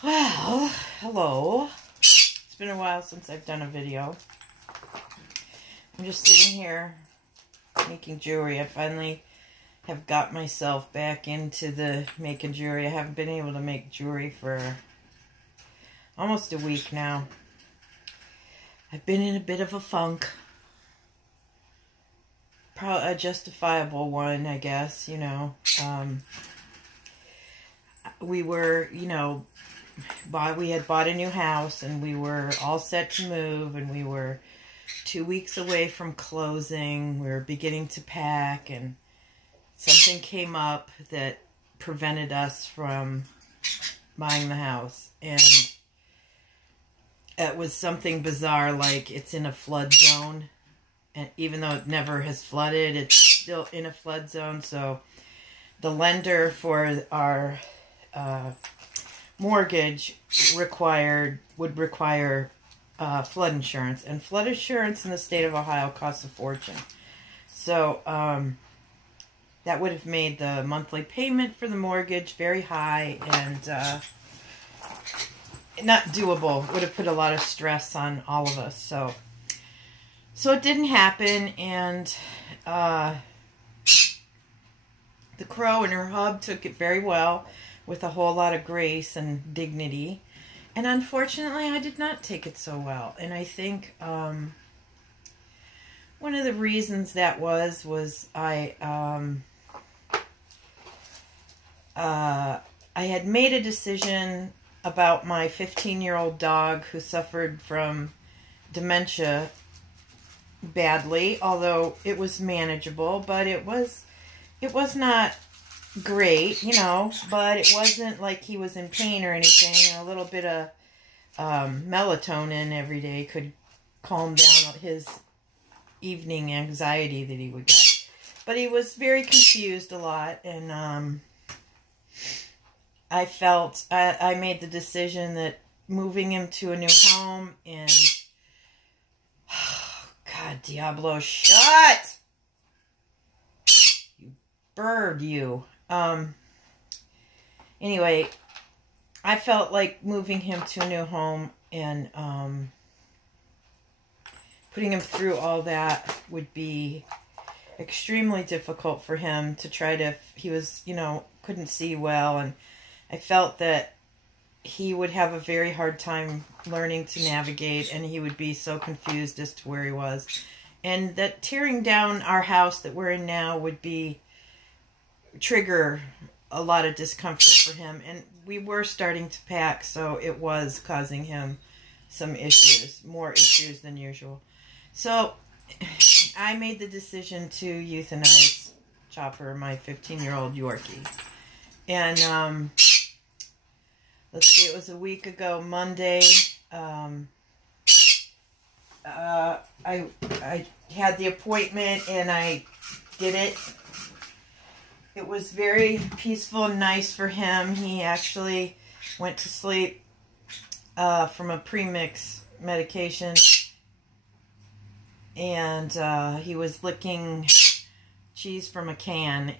Well, hello. It's been a while since I've done a video. I'm just sitting here making jewelry. I finally have got myself back into the making jewelry. I haven't been able to make jewelry for almost a week now. I've been in a bit of a funk. Probably a justifiable one, I guess, you know. We were, we had bought a new house and we were all set to move, and we were 2 weeks away from closing. We were beginning to pack, and something came up that prevented us from buying the house. And it was something bizarre, like it's in a flood zone. And even though it never has flooded, it's still in a flood zone. So the lender for our mortgage would require flood insurance. And flood insurance in the state of Ohio costs a fortune. So that would have made the monthly payment for the mortgage very high and not doable. It would have put a lot of stress on all of us. So it didn't happen, and the Crow and her hub took it very well with a whole lot of grace and dignity. And unfortunately, I did not take it so well. And I think one of the reasons that was I had made a decision about my 15-year-old dog who suffered from dementia badly, although it was manageable, but it was not great, but it wasn't like he was in pain or anything. A little bit of melatonin every day could calm down his evening anxiety that he would get. But he was very confused a lot, and I felt I made the decision that moving him to a new home and God, Diablo, shut! You bird, you. Anyway, I felt like moving him to a new home and putting him through all that would be extremely difficult for him to try to... He was, couldn't see well, and I felt that he would have a very hard time learning to navigate, and he would be so confused as to where he was. And that tearing down our house that we're in now would trigger a lot of discomfort for him. And we were starting to pack, so it was causing him some issues, more issues than usual. So I made the decision to euthanize Chopper, my 15-year-old Yorkie. And let's see, it was a week ago, Monday. I had the appointment and I did it. It was very peaceful and nice for him. He actually went to sleep from a premix medication, and he was licking cheese from a can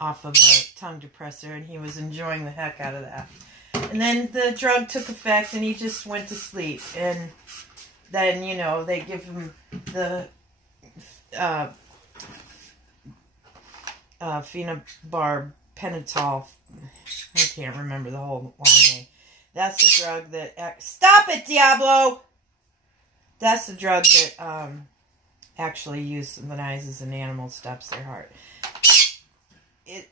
off of a tongue depressor, and he was enjoying the heck out of that. And then the drug took effect, and he just went to sleep. And then, they give him the phenobarbital. I can't remember the whole long name. That's the drug that... Stop it, Diablo! That's the drug that actually euthanizes an animal, stops their heart. It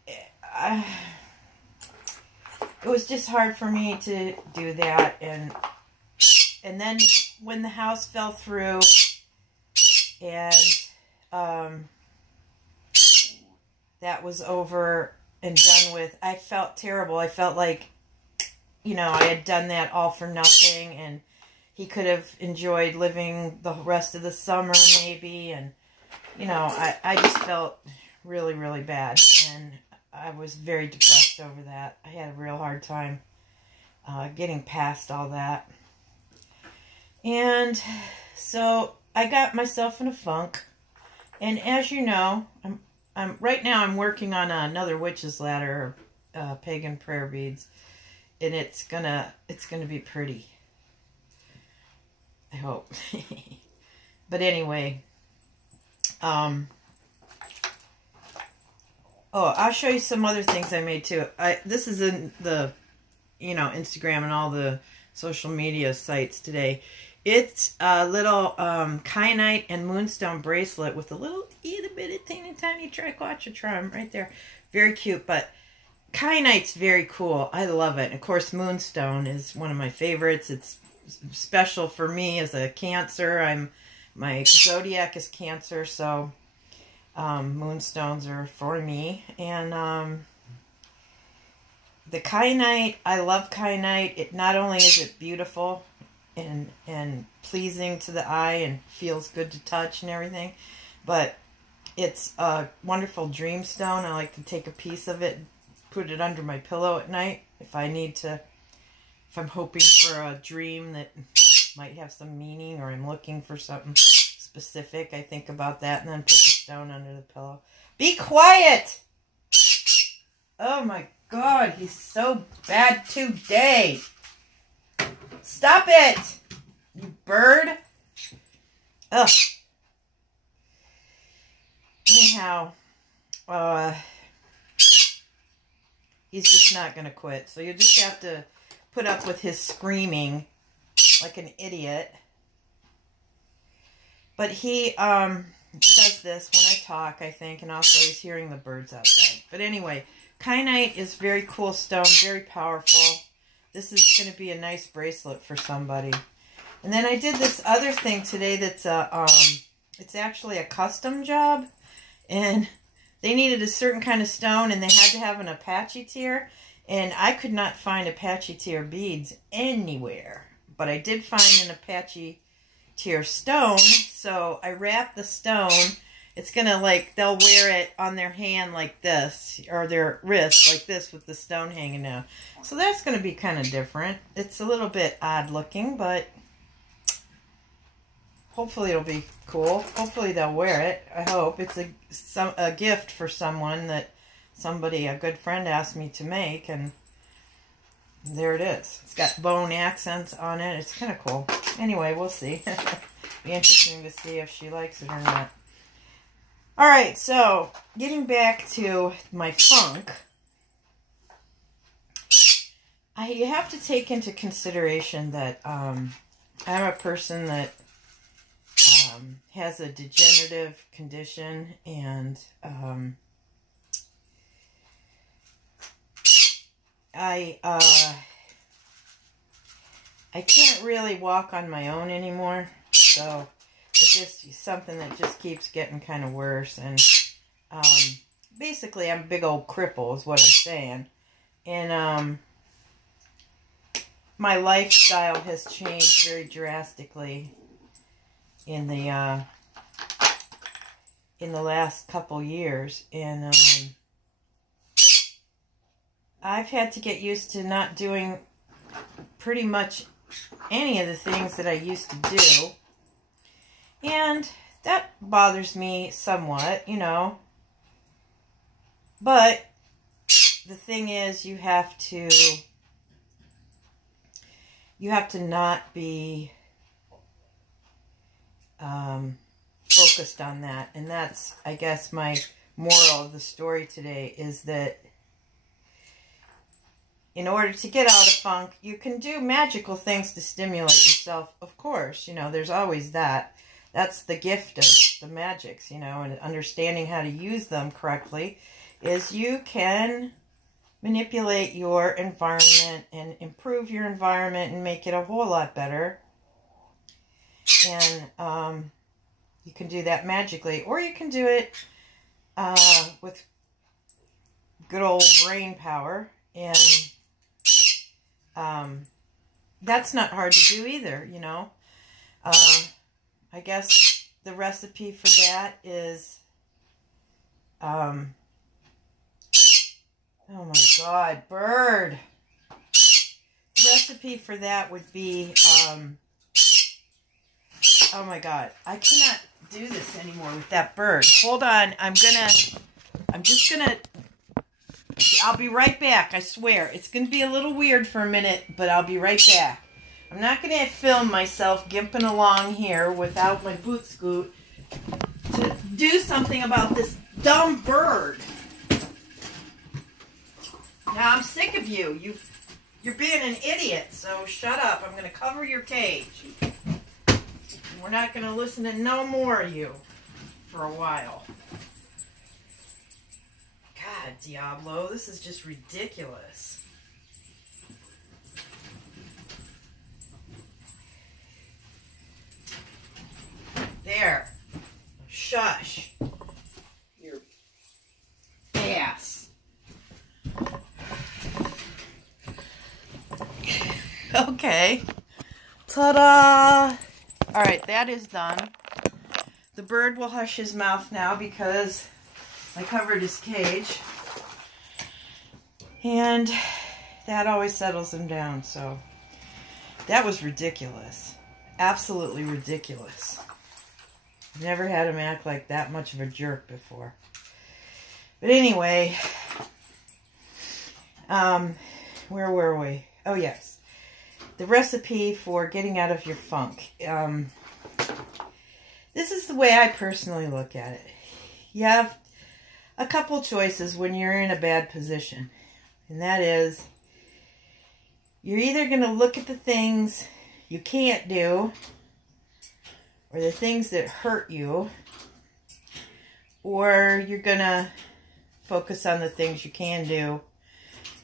was just hard for me to do that, and then when the house fell through and that was over and done with, I felt terrible. I felt like, I had done that all for nothing, and he could have enjoyed living the rest of the summer maybe, and, I just felt really, really bad, and I was very depressed over that. I had a real hard time getting past all that. And so I got myself in a funk. And as you know, right now I'm working on another witch's ladder, pagan prayer beads. and it's gonna be pretty. I hope. But anyway, oh, I'll show you some other things I made too. This is in the, Instagram and all the social media sites today. It's a little kyanite and moonstone bracelet with a little itty bitty teeny tiny triquetratron right there. Very cute, but kyanite's very cool. I love it. And of course, moonstone is one of my favorites. It's special for me as a Cancer. My zodiac is Cancer, so moonstones are for me. And the kyanite, I love kyanite. It not only is it beautiful and pleasing to the eye and feels good to touch and everything, but it's a wonderful dream stone. I like to take a piece of it, put it under my pillow at night if I'm hoping for a dream that might have some meaning, or I'm looking for something specific. I think about that and then put the stone under the pillow. Be quiet! Oh my God, he's so bad today. Stop it, you bird. Ugh. Anyhow, he's just not going to quit. So you just have to put up with his screaming like an idiot. But he does this when I talk, I think, and also he's hearing the birds outside. But anyway, kyanite is very cool stone, very powerful. This is going to be a nice bracelet for somebody. And then I did this other thing today that's it's actually a custom job. And they needed a certain kind of stone, and they had to have an Apache tear. And I could not find Apache tear beads anywhere. But I did find an Apache tear stone. So I wrapped the stone. It's going to, they'll wear it on their hand like this, or their wrist like this with the stone hanging down. So that's going to be kind of different. It's a little bit odd looking, but hopefully it'll be cool. Hopefully they'll wear it. I hope. It's a gift for someone that a good friend asked me to make, and there it is. It's got bone accents on it. It's kind of cool. Anyway, we'll see. Be interesting to see if she likes it or not. Alright, so getting back to my funk, you have to take into consideration that I'm a person that has a degenerative condition, and I can't really walk on my own anymore, so it's just something that just keeps getting kind of worse. And basically I'm a big old cripple is what I'm saying. And my lifestyle has changed very drastically in the last couple years. And I've had to get used to not doing pretty much any of the things that I used to do. And that bothers me somewhat, But the thing is, you have to not be focused on that. And that's, I guess, my moral of the story today, is that in order to get out of funk, you can do magical things to stimulate yourself. Of course, there's always that. That's the gift of the magics, and understanding how to use them correctly is you can manipulate your environment and improve your environment and make it a whole lot better. And you can do that magically, or you can do it with good old brain power. And that's not hard to do either, I guess the recipe for that is, oh my God, bird. The recipe for that would be, oh my God, I cannot do this anymore with that bird. Hold on, I'm just gonna, I'll be right back, I swear. It's going to be a little weird for a minute, but I'll be right back. I'm not going to film myself gimping along here without my boot scoot to do something about this dumb bird. Now, I'm sick of you. You're being an idiot, so shut up. I'm going to cover your cage. We're not going to listen to no more of you for a while. God, Diablo, this is just ridiculous. There. Shush. Your ass. Okay. Ta-da! Alright, that is done. The bird will hush his mouth now because I covered his cage. And that always settles him down, so that was ridiculous. Absolutely ridiculous. I've never had him act like that much of a jerk before. But anyway, where were we? Oh, yes. The recipe for getting out of your funk. This is the way I personally look at it. You have a couple choices when you're in a bad position. And that is, you're either going to look at the things you can't do, or the things that hurt you, or you're going to focus on the things you can do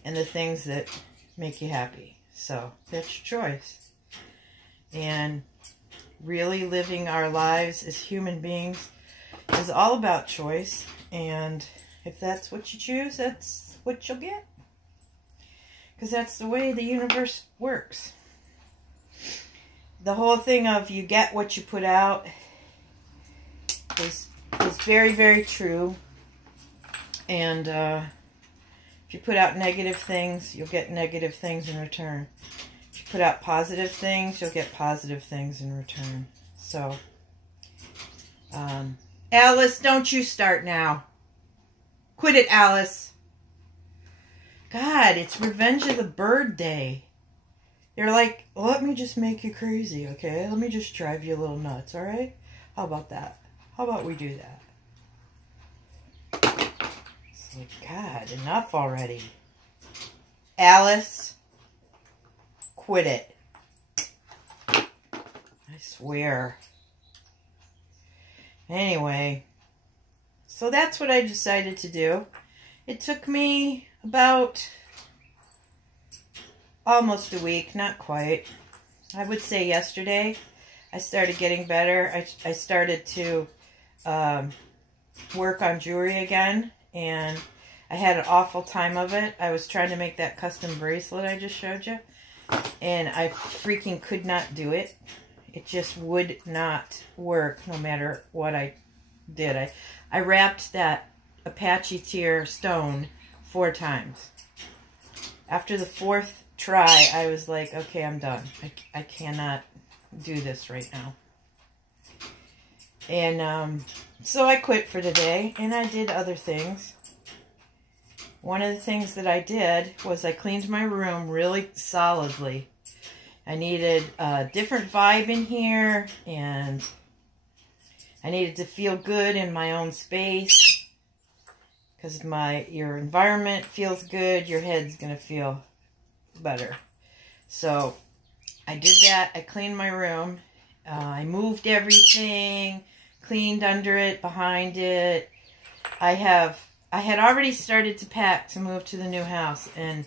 and the things that make you happy. So that's your choice. And really living our lives as human beings is all about choice. And if that's what you choose, that's what you'll get. Because that's the way the universe works. The whole thing of you get what you put out is very, very true. And if you put out negative things, you'll get negative things in return. If you put out positive things, you'll get positive things in return. So, Alice, don't you start now. Quit it, Alice. God, it's Revenge of the Bird Day. They're like, let me just make you crazy, okay? Let me just drive you a little nuts, all right? How about that? How about we do that? It's like, God, enough already. Alice, quit it. I swear. Anyway, so that's what I decided to do. It took me about almost a week, not quite. I would say yesterday I started getting better. I started to work on jewelry again, and I had an awful time of it. I was trying to make that custom bracelet I just showed you, and I freaking could not do it. It just would not work no matter what I did. I wrapped that Apache Tear stone 4 times. After the 4th try, I was like, okay, I'm done. I cannot do this right now. And so I quit for the day, and I did other things. One of the things that I did was I cleaned my room really solidly. I needed a different vibe in here, and I needed to feel good in my own space. Because your environment feels good, your head's going to feel better. So I did that. I cleaned my room. I moved everything, cleaned under it, behind it. I had already started to pack to move to the new house, and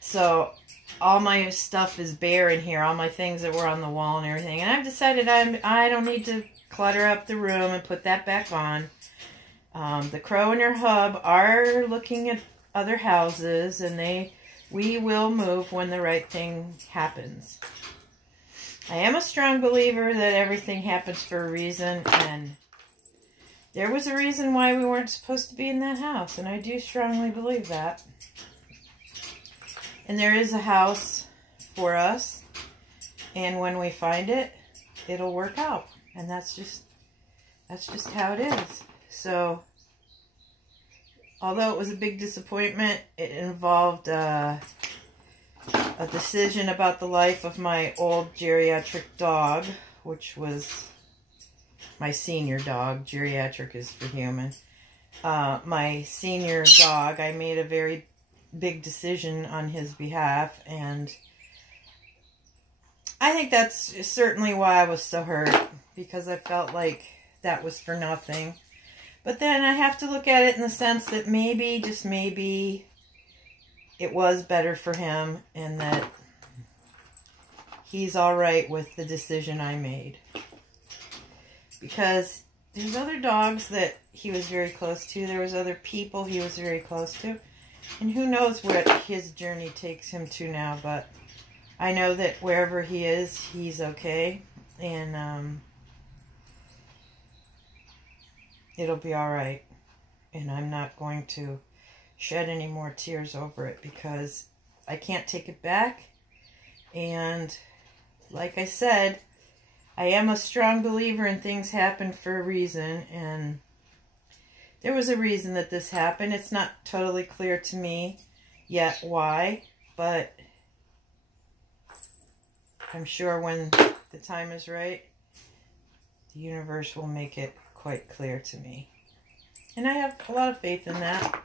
so all my stuff is bare in here, all my things that were on the wall and everything. And I've decided I don't need to clutter up the room and put that back on. The Crow and her hub are looking at other houses, and we will move when the right thing happens. I am a strong believer that everything happens for a reason, and there was a reason why we weren't supposed to be in that house, and I do strongly believe that. And there is a house for us, and when we find it, it'll work out, and that's just how it is. So although it was a big disappointment, it involved a decision about the life of my old geriatric dog, which was my senior dog. Geriatric is for human. My senior dog, I made a very big decision on his behalf, and I think that's certainly why I was so hurt, because I felt like that was for nothing. But then I have to look at it in the sense that maybe, just maybe, it was better for him, and that he's all right with the decision I made. Because there's other dogs that he was very close to. There was other people he was very close to. And who knows where his journey takes him to now. But I know that wherever he is, he's okay. And it'll be all right. And I'm not going to shed any more tears over it, because I can't take it back. And like I said, I am a strong believer in things happen for a reason, and there was a reason that this happened. It's not totally clear to me yet why, but I'm sure when the time is right, the universe will make it quite clear to me. And I have a lot of faith in that.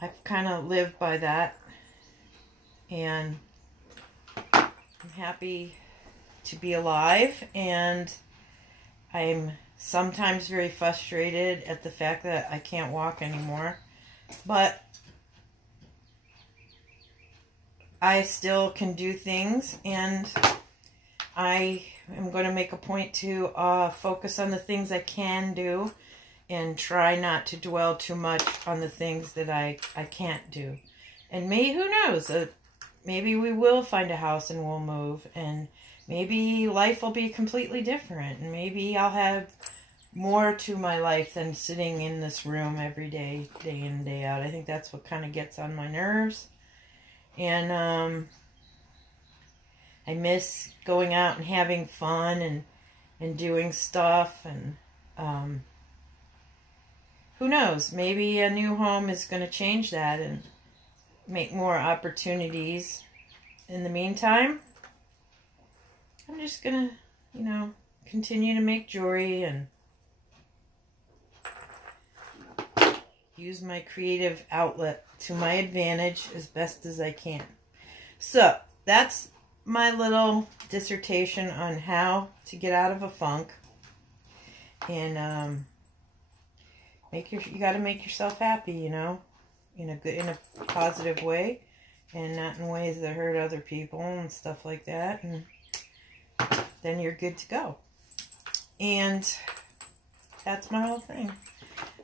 I've kind of lived by that, and I'm happy to be alive, and I'm sometimes very frustrated at the fact that I can't walk anymore, but I still can do things, and I am going to make a point to focus on the things I can do and try not to dwell too much on the things that I can't do. And maybe, who knows, maybe we will find a house and we'll move, and maybe life will be completely different, and maybe I'll have more to my life than sitting in this room every day, day in and day out. I think that's what kind of gets on my nerves. And I miss going out and having fun and doing stuff. And who knows, maybe a new home is going to change that and make more opportunities. In the meantime, I'm just going to, continue to make jewelry and use my creative outlet to my advantage as best as I can. So, that's my little dissertation on how to get out of a funk. And you got to make yourself happy, in a positive way, and not in ways that hurt other people and stuff like that. And then you're good to go. And that's my whole thing.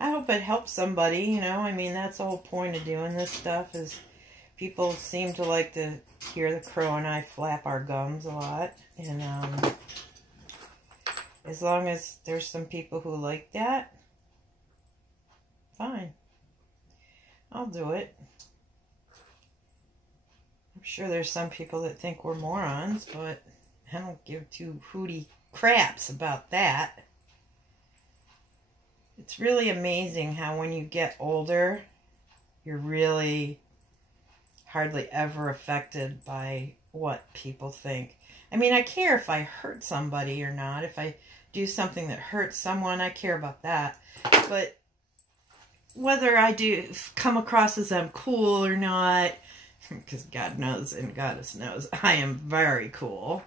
I hope it helps somebody, that's the whole point of doing this stuff, is people seem to like to hear the crow and I flap our gums a lot. And as long as there's some people who like that, fine. I'll do it. I'm sure there's some people that think we're morons, but I don't give two hooty craps about that. It's really amazing how when you get older, you're really hardly ever affected by what people think. I mean, I care if I hurt somebody or not. If I do something that hurts someone, I care about that. But whether I do come across as I'm cool or not, because God knows and Goddess knows, I am very cool.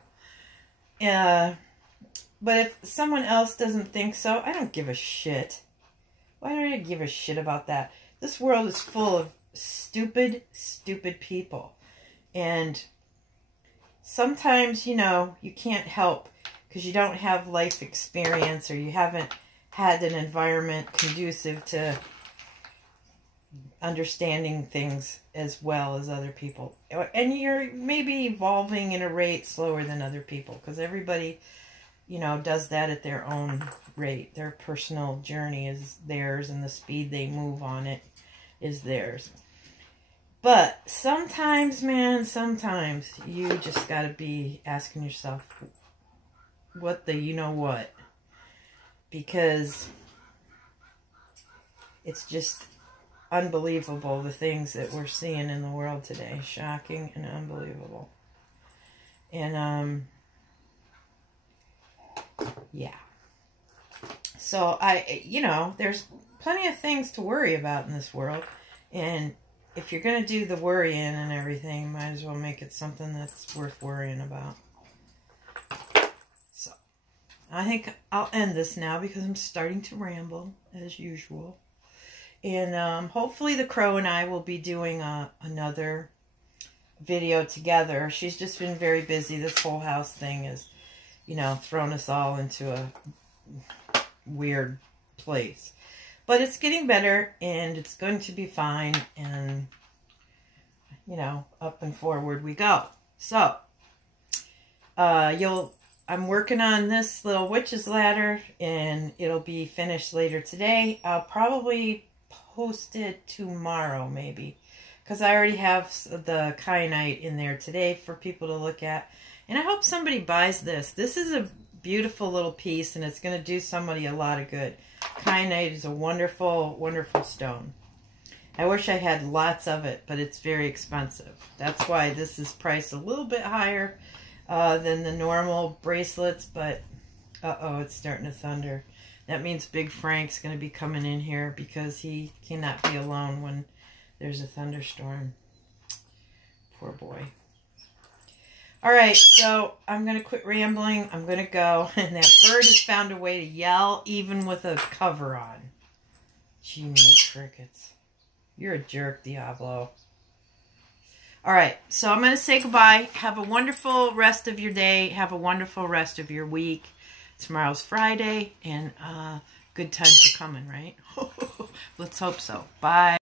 But if someone else doesn't think so, I don't give a shit. Why do I give a shit about that? This world is full of stupid, stupid people. And sometimes, you can't help because you don't have life experience, or you haven't had an environment conducive to understanding things as well as other people. And you're maybe evolving at a rate slower than other people, because everybody, does that at their own rate. Their personal journey is theirs, and the speed they move on it is theirs. But sometimes, man, sometimes you just gotta be asking yourself, what the because it's just unbelievable, the things that we're seeing in the world today. Shocking and unbelievable. And, yeah. So, there's plenty of things to worry about in this world. And if you're going to do the worrying and everything, you might as well make it something that's worth worrying about. So, I think I'll end this now because I'm starting to ramble, as usual. And hopefully the Crow and I will be doing another video together. She's just been very busy. This whole house thing has, thrown us all into a weird place. But it's getting better, and it's going to be fine, and, up and forward we go. So, I'm working on this little witch's ladder, and it'll be finished later today. I'll probably post it tomorrow, maybe, because I already have the kyanite in there today for people to look at. And I hope somebody buys this. This is a beautiful little piece, and it's going to do somebody a lot of good. Kyanite is a wonderful, wonderful stone. I wish I had lots of it, but it's very expensive. That's why this is priced a little bit higher than the normal bracelets, but uh-oh, it's starting to thunder. That means Big Frank's going to be coming in here because he cannot be alone when there's a thunderstorm. Poor boy. All right, so I'm going to quit rambling. I'm going to go. And that bird has found a way to yell even with a cover on. Gee, many crickets. You're a jerk, Diablo. All right, so I'm going to say goodbye. Have a wonderful rest of your day. Have a wonderful rest of your week. Tomorrow's Friday, and good times are coming, right? Let's hope so. Bye.